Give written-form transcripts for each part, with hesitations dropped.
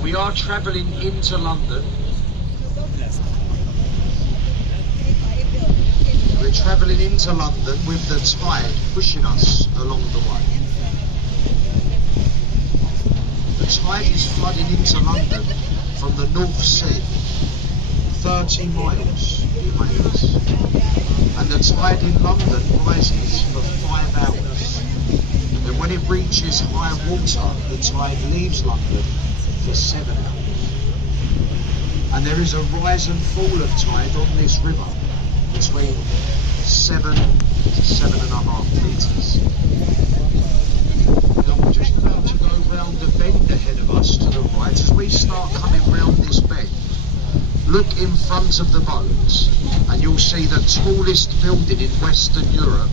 Now we are travelling into London. We're travelling into London with the tide pushing us along the way. The tide is flooding into London from the North Sea, 30 miles in Wales. And the tide in London rises for 5 hours. And when it reaches high water, the tide leaves London for 7 hours. And there is a rise and fall of tide on this river between 7 to 7.5 metres. Now we're just about to go round the bend ahead of us to the right. As we start coming round this bend, look in front of the boat and you'll see the tallest building in Western Europe,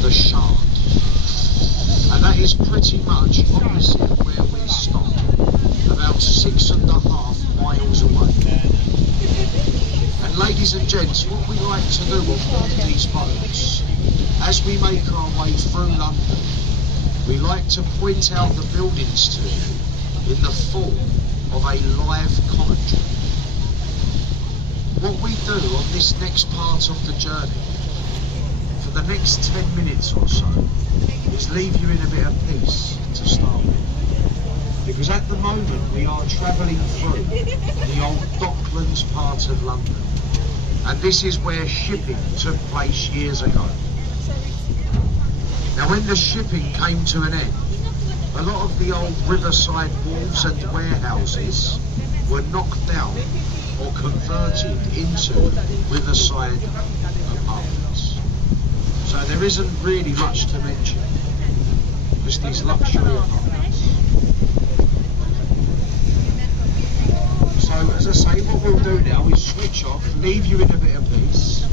the Shard. And that is pretty much opposite where we stop, about 6.5 miles away. And ladies and gents, what we like to do on board these boats, as we make our way through London, we like to point out the buildings to you in the form of a live commentary. What we do on this next part of the journey, for the next 10 minutes or so, is leave you in a bit of peace to start with. Because at the moment we are travelling through the old Docklands part of London. And this is where shipping took place years ago. Now when the shipping came to an end, a lot of the old riverside wharves and warehouses were knocked down or converted into riverside apartments. So there isn't really much to mention, just these luxury apartments. So as I say, what we'll do now is switch off, leave you in a bit of peace.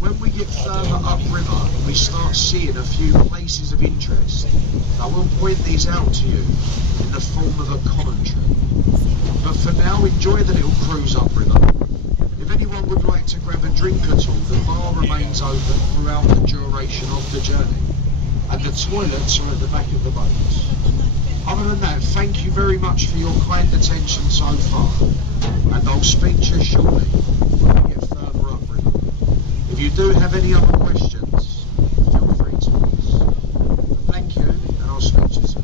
When we get further upriver, we start seeing a few places of interest. I will point these out to you in the form of a commentary. But for now, enjoy the little cruise upriver. If anyone would like to grab a drink at all, the bar remains open throughout the duration of the journey. And the toilets are at the back of the boat. Other than that, thank you very much for your kind attention so far. And I'll speak to you shortly when we get further upriver. If you do have any other questions, feel free to ask. Thank you, and I'll speak to you soon.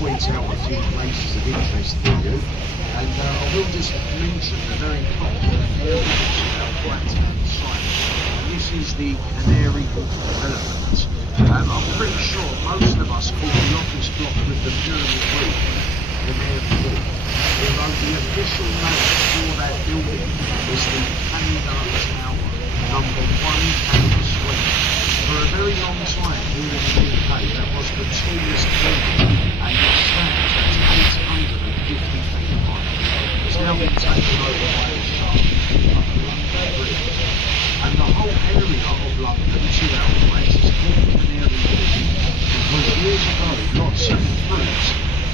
point out a few places of interest for you, and I will just mention the very popular area about Whitetown site. This is the Canary Wharf development. I'm pretty sure most of us call the office block with the pyramid roof Canary Wharf, although the official name for that building is the Canada Tower, number 1 Canada Street. For a very long time here in the UK, that was the tallest building, and it stands at 850 feet high. It's now been taken over by the shark up the London Bridge. And the whole area of London, to our right, is called Canary Wharf, because years ago, lots of fruit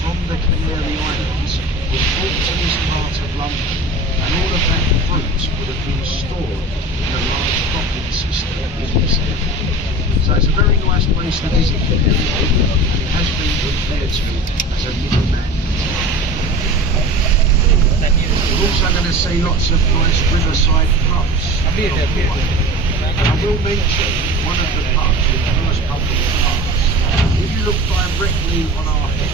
from the Canary Islands was brought to this part of London, and all of that fruit would have been stored in a large docking system in this area. So it's a very nice place to visit Canary Wharf, and it has been compared to as a little man. We're also going to see lots of nice riverside pubs. I will mention one of the pubs, the first pub in the pubs. If you look directly on our head,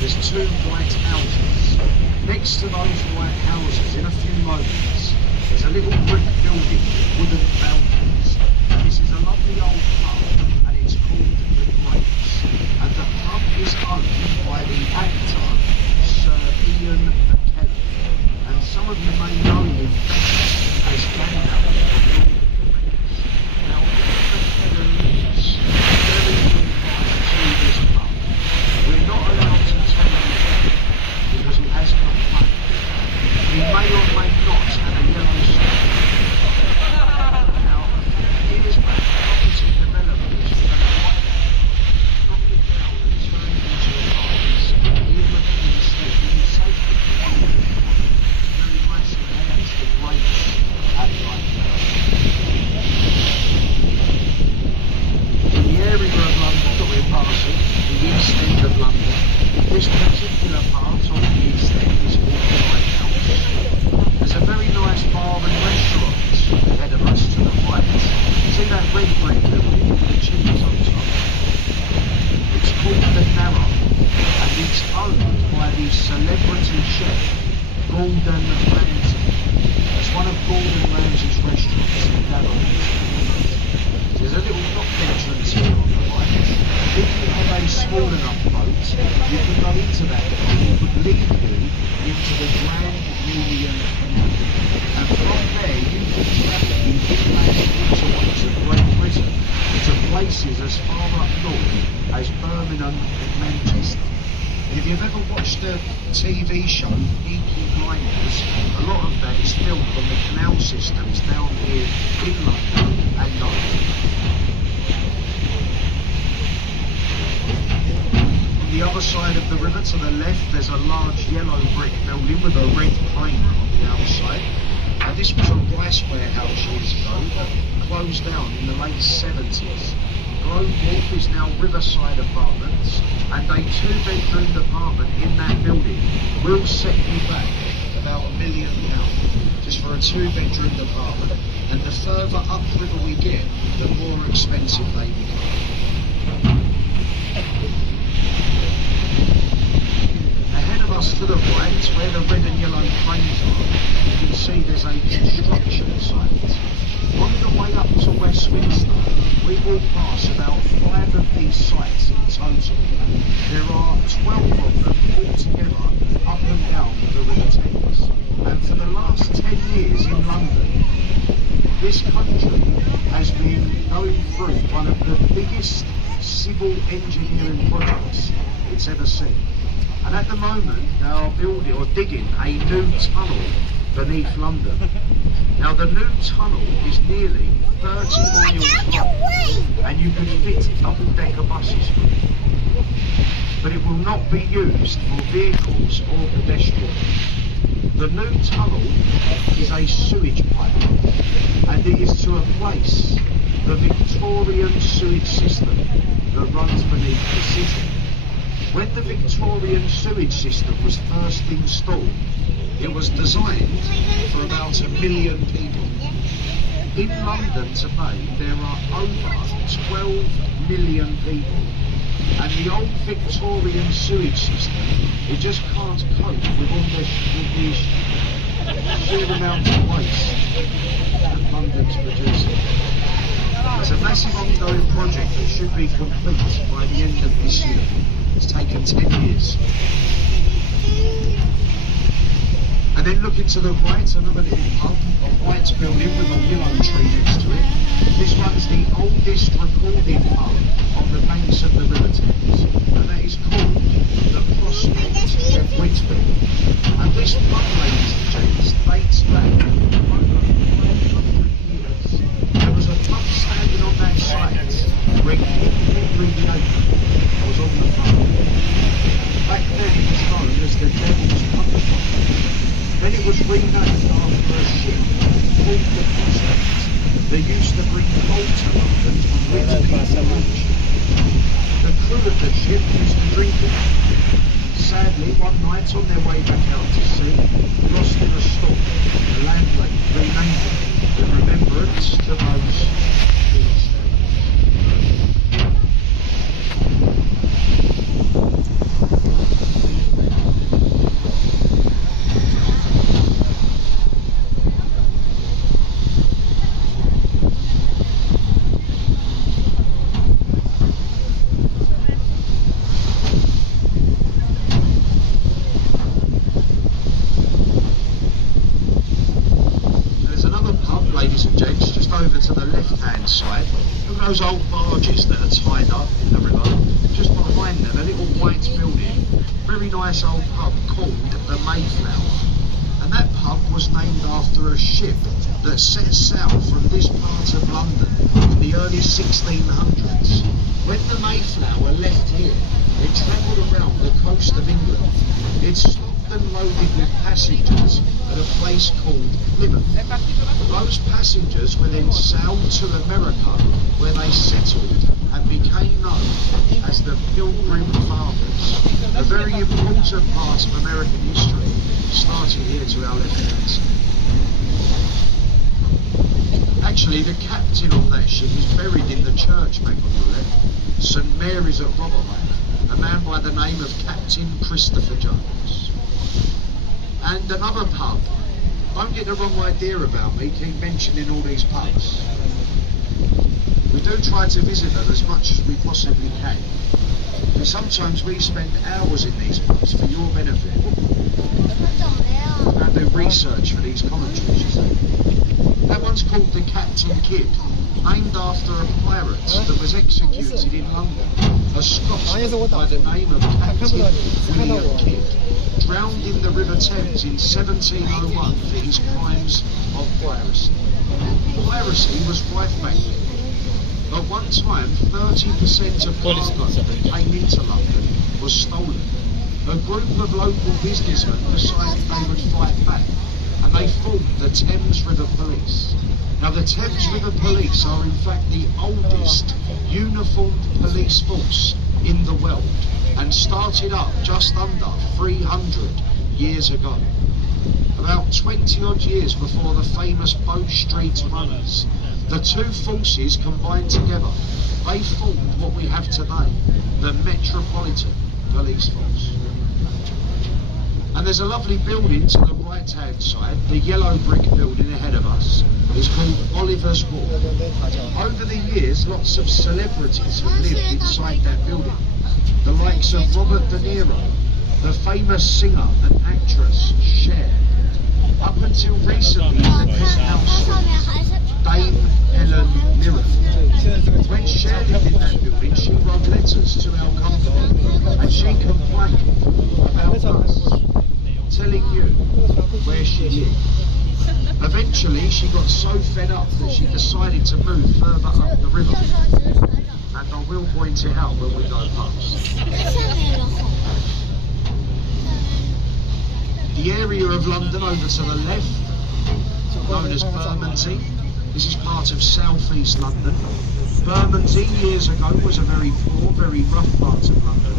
there's 2 white houses. Next to those white houses, in a few moments, there's a little brick building with wooden balconies. This is a lovely old pub, and it's called The Grapes. And the pub is owned by the actor Sir Ian McKellen. And some of you may know him better as Gandalf from Lord of the Rings. Now, Ian McKellen lives very nearby to this pub. We're not allowed to tell you where, because he has complained. He may or may not have a yellow shirt. Now, a few years back, property developers were going to wipe knock it down and turn it into a rise. Ian McKellen said he was safely very nice and hands the grapes at night. In the area of London that we're passing, the East End of London, this particular part of the East End is called the White House. There's a very nice bar and restaurant ahead of us to the right. See that red brick building with the chimneys on top? It's called the Narrow, and it's owned by the celebrity chef Gordon Ramsay. It's one of Gordon Ramsay's restaurants in Narrow. There's a little dock entrance here on the right. If you have a small enough boat, you can go into that boat. It would lead you into the Grand Union Canal. And from there, you can travel in inland waterways of Great Britain to places as far up north as Birmingham and Manchester. If you've ever watched the TV show Peaky Blinders, a lot of that is filmed on the canal systems down here in London and Ireland. On the other side of the river to the left, there's a large yellow brick building with a red crane on the outside. And this was a rice warehouse years ago that closed down in the late 70s. Grove Wharf is now Riverside Apartments, and a 2-bedroomed apartment in that building will set you back about £1 million just for a 2-bedroomed apartment. And the further upriver we get, the more expensive they become. Ahead of us to the right, where the red and yellow cranes are, you can see there's a construction site. On the way up to Westminster, we will pass about 5 of these sites in total. There are 12 of them altogether up and down the River Thames. And for the last 10 years in London, this country has been going through one of the biggest civil engineering projects it's ever seen. And at the moment, they are building or digging a new tunnel beneath London. Now, the new tunnel is nearly 30 miles long, and you can fit double-decker buses through it. But it will not be used for vehicles or pedestrians. The new tunnel is a sewage pipe, and it is to replace the Victorian sewage system that runs beneath the city. When the Victorian sewage system was first installed, it was designed for about 1 million people. In London today, there are over 12 million people, And the old Victorian sewage system, it just can't cope with all this, with the sheer amount of waste that London's producing. It's a massive ongoing project that should be complete by the end of this year. It's taken 10 years. And then looking to the right, another little pub, a white building with a willow tree next to it. This one's the oldest recorded pub on the banks of the River Thames, and that is called the Prospect of Bigben. And this pub, ladies and gents, dates back over 500 years. There was a pub standing on that site when King Henry VIII was on the pub. Back then it was known as the Devil's Pub. Then it was renamed after a ship called the Prospect. They used to bring coal to London from wich. The crew of the ship used to drink it. Sadly, one night on their way back out to sea, lost in a storm. The landlady renamed it in remembrance to those who lost their lives. Over to the left-hand side, look at those old barges that are tied up in the river. Just behind them, a little white building, very nice old pub called the Mayflower. And that pub was named after a ship that set sail from this part of London in the early 1600s. When the Mayflower left here, it travelled around the coast of England. It stopped and loaded with passengers at a place called Plymouth. Those passengers were then sailed to America, where they settled and became known as the Pilgrim Fathers. A very important part of American history, starting here to our left hand side. Actually, the captain of that ship is buried in the church back on the left, St Mary's at Rotherham, a man by the name of Captain Christopher Jones. And another pub. Don't get the wrong idea about me, keep mentioning all these pubs. We do try to visit them as much as we possibly can. But sometimes we spend hours in these pubs for your benefit. And do research for these commentaries, you see. That one's called the Captain Kidd, named after a pirate that was executed in London. A Scotsman by the name of Captain William Kidd, drowned in the River Thames in 1701 for his crimes of piracy. Piracy was rife back then. At one time, 30% of cargo that came into London was stolen. A group of local businessmen decided they would fight back, and they formed the Thames River Police. Now, the Thames River Police are in fact the oldest uniformed police force in the world, and started up just under 300 years ago. About 20 odd years before the famous Bow Street runners, the two forces combined together. They formed what we have today, the Metropolitan Police Force. And there's a lovely building to the right-hand side, the yellow brick building ahead of us. It's called Oliver's Walk. Over the years, lots of celebrities have lived inside that building. The likes of Robert De Niro, the famous singer and actress Cher. Up until recently, the penthouse Dame Helen Mirren. When Cher lived in that building, she wrote letters to our company, and she complained about us telling you where she lived. Eventually, she got so fed up that she decided to move further up the river. And I will point it out when we go past. The area of London over to the left, known as Bermondsey. This is part of south-east London. Bermondsey years ago was a very poor, very rough part of London.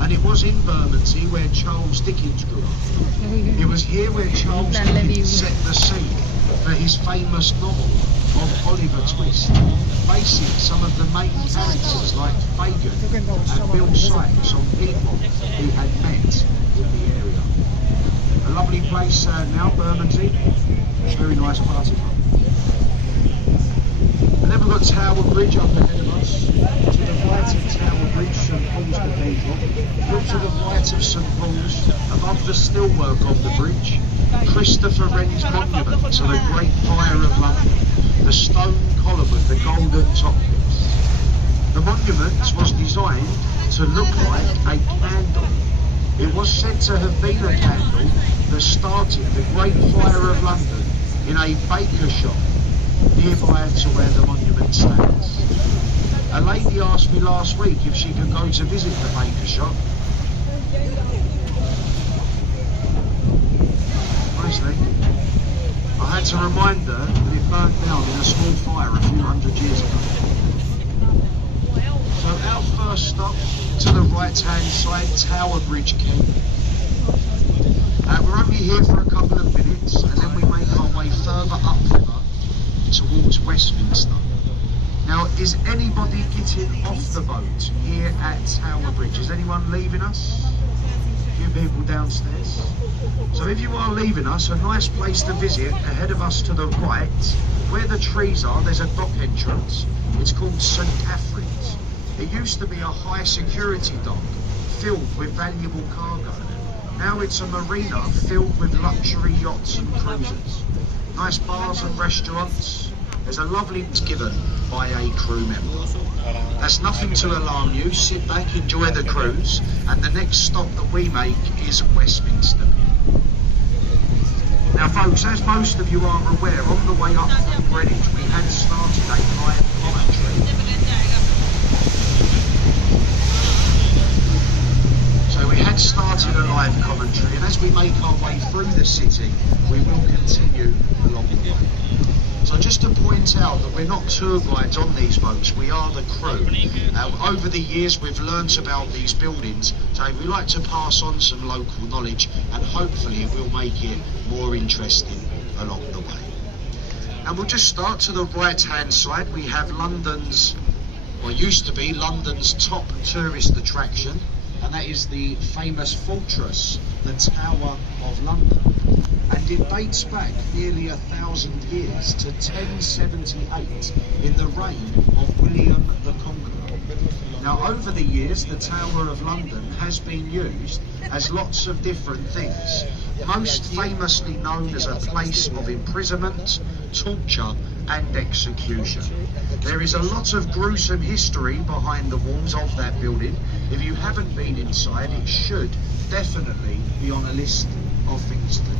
And it was in Bermondsey where Charles Dickens grew up. It was here where Charles Dickens set the scene for his famous novel, of Oliver Twist, basing some of the main characters like Fagin and Bill Sykes on people he had met in the area. A lovely place now, Bermondsey. Very nice party club. And then we've got Tower Bridge up ahead of us. To the right of Tower Bridge, St Paul's Cathedral. Look to the right of St Paul's, above the stillwork of the bridge, Christopher Wren's monument to the Great Fire of London, the stone column with the golden top piece. The monument was designed to look like a candle. It was said to have been a candle that started the Great Fire of London in a baker shop nearby to where the monument stands. A lady asked me last week if she could go to visit the baker shop. Honestly, I had to remind her that it burnt down in a small fire a few hundred years ago. So our first stop, to the right-hand side, Tower Bridge, Kent. We're only here for a couple of minutes, and then we make our way further upriver towards Westminster. Now, is anybody getting off the boat here at Tower Bridge? Is anyone leaving us? A few people downstairs. So if you are leaving us, a nice place to visit ahead of us to the right, where the trees are, there's a dock entrance. It's called St Catherine's. It used to be a high security dock filled with valuable cargo. Now it's a marina filled with luxury yachts and cruisers. Nice bars and restaurants. There's a lovely given by a crew member. That's nothing to alarm you. Sit back, enjoy the cruise, and the next stop that we make is Westminster. Now folks, as most of you are aware, on the way up from Greenwich we had started a live commentary. So we had started a live commentary, and as we make our way through the city, we will continue along the way. So just to point out that we're not tour guides on these boats, we are the crew. Over the years we've learnt about these buildings, so we like to pass on some local knowledge, and hopefully it will make it more interesting along the way. And we'll just start to the right hand side. We have London's, or used to be London's top tourist attraction, and that is the famous fortress, the Tower of London. And it dates back nearly 1,000 years to 1078 in the reign of William the Conqueror. Now over the years the Tower of London has been used as lots of different things, most famously known as a place of imprisonment, torture and execution. There is a lot of gruesome history behind the walls of that building. If you haven't been inside, it should definitely be on a list of things to do.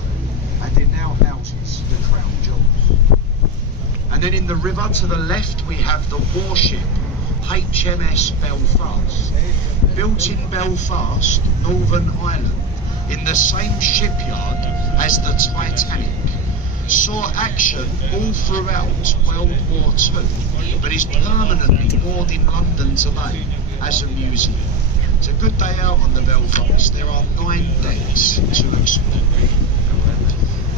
And it now houses the Crown Jewels. And then in the river to the left we have the warship HMS Belfast, built in Belfast, Northern Ireland, in the same shipyard as the Titanic. Saw action all throughout World War II, but is permanently moored in London today as a museum. It's a good day out on the Belfast. There are 9 decks to explore.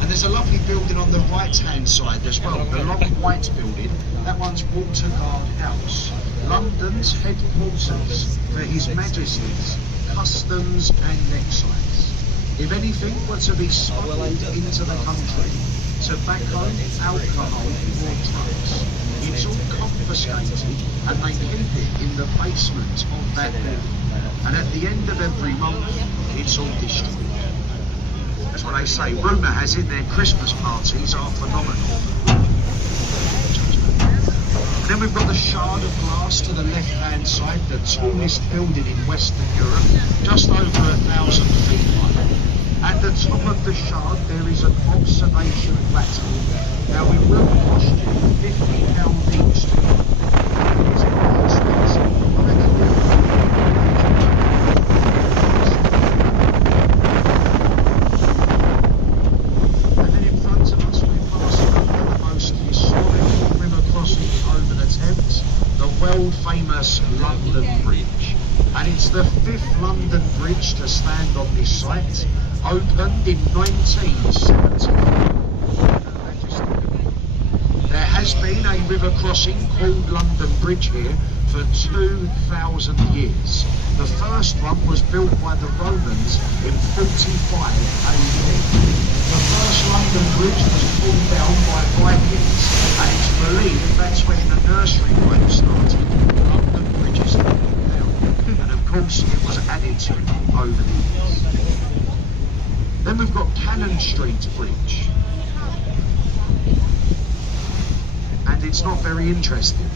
And there's a lovely building on the right-hand side as well, the long white building. That one's Walter Guard House, London's headquarters for His Majesty's Customs and Excise. If anything were to be smuggled into the country, tobacco, alcohol or drugs, it's all confiscated and they keep it in the basement of that building. And at the end of every month, it's all distributed. That's what they say. Rumour has it their Christmas parties are phenomenal. And then we've got the Shard of Glass to the left-hand side, the tallest building in Western Europe, just over 1,000 feet high. At the top of the Shard, there is an observation platform. Now, it will cost you £50 each to go. It's quite expensive. Famous London Bridge, and it's the 5th London Bridge to stand on this site, opened in 1974. There has has been a river crossing called London Bridge here for 2,000 years. The first one was built by the Romans in 45 AD. The first London Bridge was pulled down by Vikings, and it's believed that's when the nursery rhyme started. London Bridges were pulled down, and of course it was added to over the years. Then we've got Cannon Street Bridge, and it's not very interesting.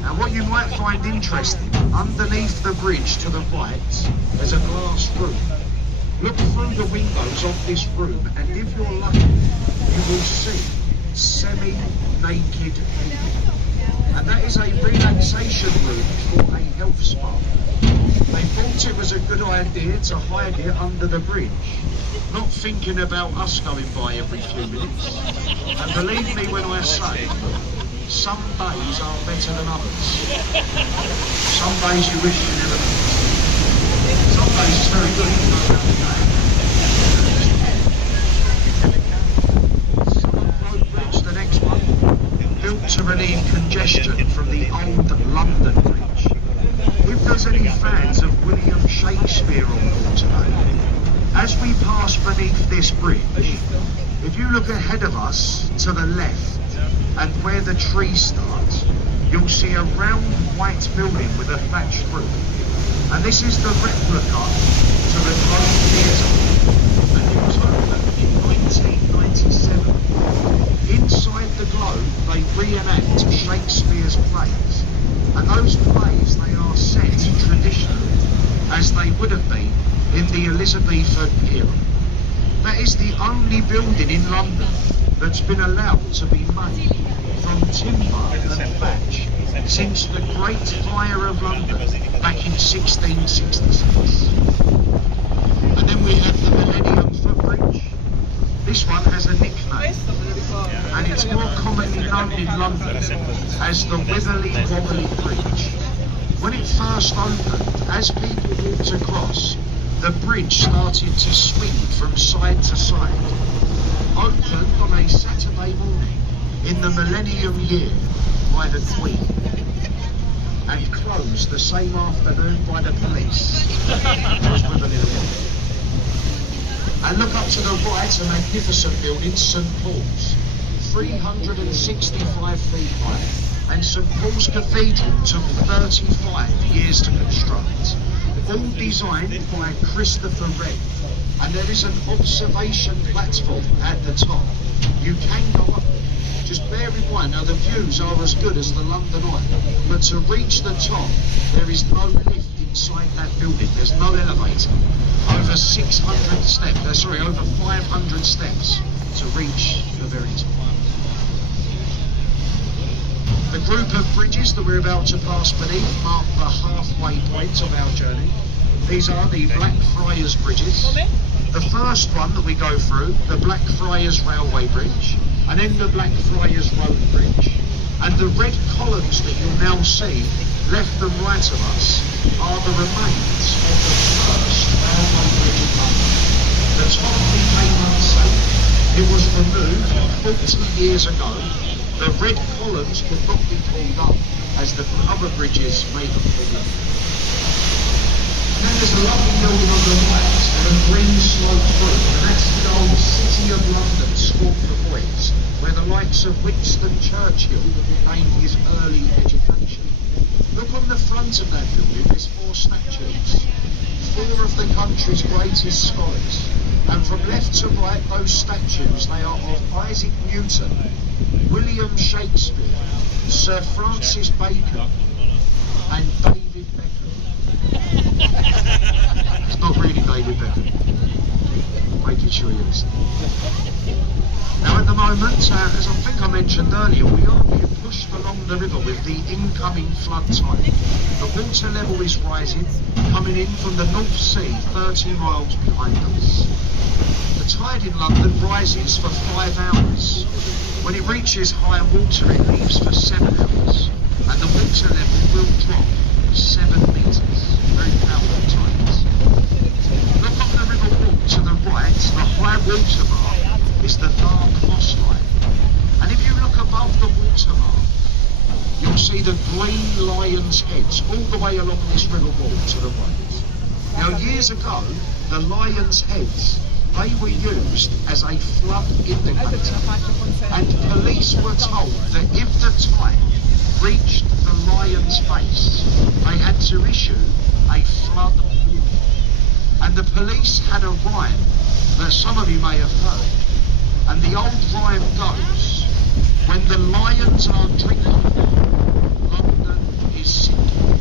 Now what you might find interesting, underneath the bridge to the right, there's a glass room. Look through the windows of this room, and if you're lucky, you will see semi-naked people. And that is a relaxation room for a health spa. They thought it was a good idea to hide it under the bridge, not thinking about us going by every few minutes. And believe me when I say, some days are better than others. Some days you wish you never knew. Some days it's very good to know about the game. Summer Bridge, the next one, built to relieve congestion from the old London Bridge. If there's any fans of William Shakespeare on board today, as we pass beneath this bridge, if you look ahead of us to the left, and where the tree starts, you'll see a round white building with a thatched roof. And this is the replica to the Globe Theatre. And it was opened in 1997. Inside the Globe, they reenact Shakespeare's plays. And those plays, they are set traditionally, as they would have been in the Elizabethan era. That is the only building in London that's been allowed to be made from timber and thatch since the Great Fire of London back in 1666. And then we have the Millennium Footbridge. This one has a nickname, and it's more commonly known in London as the Wibbly Wobbly Bridge. When it first opened, as people walked across, the bridge started to swing from side to side. Opened on a Saturday morning in the millennium year by the Queen, and closed the same afternoon by the police. And look up to the right, a magnificent building, St Paul's, 365 feet high, and St Paul's Cathedral took 35 years to construct, all designed by Christopher Wren. And there is an observation platform at the top. You can go up it. Just bear in mind, now the views are as good as the London Eye, but to reach the top, there is no lift inside that building. There's no elevator. Over 600 steps, over 500 steps to reach the very top. The group of bridges that we're about to pass beneath mark the halfway point of our journey. These are the Blackfriars Bridges. The first one that we go through, the Blackfriars Railway Bridge, and then the Blackfriars Road Bridge. And the red columns that you'll now see, left and right of us, are the remains of the first railway bridge in London. The top became unsafe. It was removed 40 years ago. The red columns could not be pulled up as the other bridges made them pull up. Then there's a lovely building on the right and a green slope roof, and that's the old City of London School for Boys, where the likes of Winston Churchill gained his early education. Look on the front of that building, there's 4 statues, 4 of the country's greatest scholars. And from left to right, those statues, they are of Isaac Newton, William Shakespeare, Sir Francis Bacon, and David Beckham. It's not really David Beckham. Making sure you listen. Now at the moment, as I think I mentioned earlier, we are being pushed along the river with the incoming flood tide. The water level is rising, coming in from the North Sea, 30 miles behind us. The tide in London rises for 5 hours. When it reaches high water, it leaves for 7 hours, and the water level will drop 7 metres. Very powerful tides. Look up the river walk to the right. The high water mark is the dark moss line, and if you look above the green lions' heads all the way along this river wall to the right. Now, years ago, the lions' heads, they were used as a flood indicator, and police were told that if the tide reached the lion's face, they had to issue a flood warning. And the police had a rhyme that some of you may have heard, and the old rhyme goes, when the lions are drinking, London is sinking,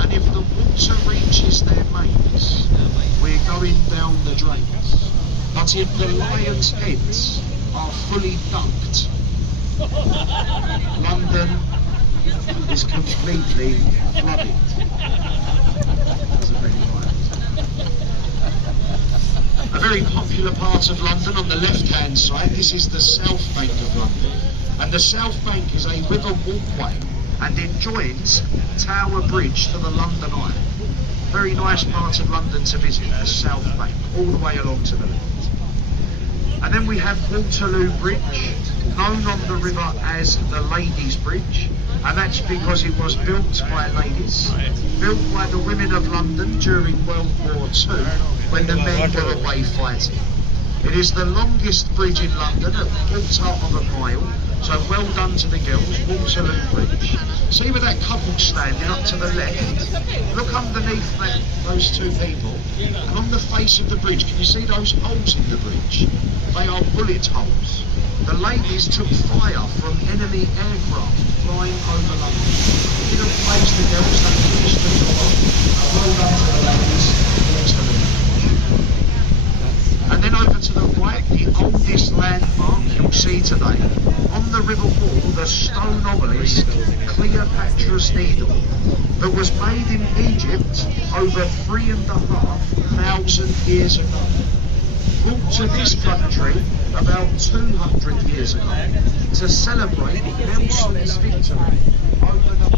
and if the water reaches their mains, we're going down the drains. But if the lions' heads are fully dunked, London is completely flooded. That's a very A very popular part of London on the left-hand side. This is the South Bank of London, and the South Bank is a river walkway, and it joins Tower Bridge to the London Eye. Very nice part of London to visit, the South Bank, all the way along to the left. And then we have Waterloo Bridge, known on the river as the Ladies' Bridge, and that's because it was built by ladies, built by the women of London during World War II, when the men were away fighting. It is the longest bridge in London, at 1/4 mile, so well done to the girls, Waterloo Bridge. See with that couple standing up to the left, look underneath those two people, and on the face of the bridge, can you see those holes in the bridge? They are bullet holes. The ladies took fire from enemy aircraft flying over London. Didn't place the girls, they finished the job. Well done to the ladies, Waterloo. And then over to the right, the oldest landmark you'll see today. On the river wall, the stone obelisk, Cleopatra's Needle, that was made in Egypt over 3,500 years ago. Brought to this country about 200 years ago to celebrate Nelson's victory over the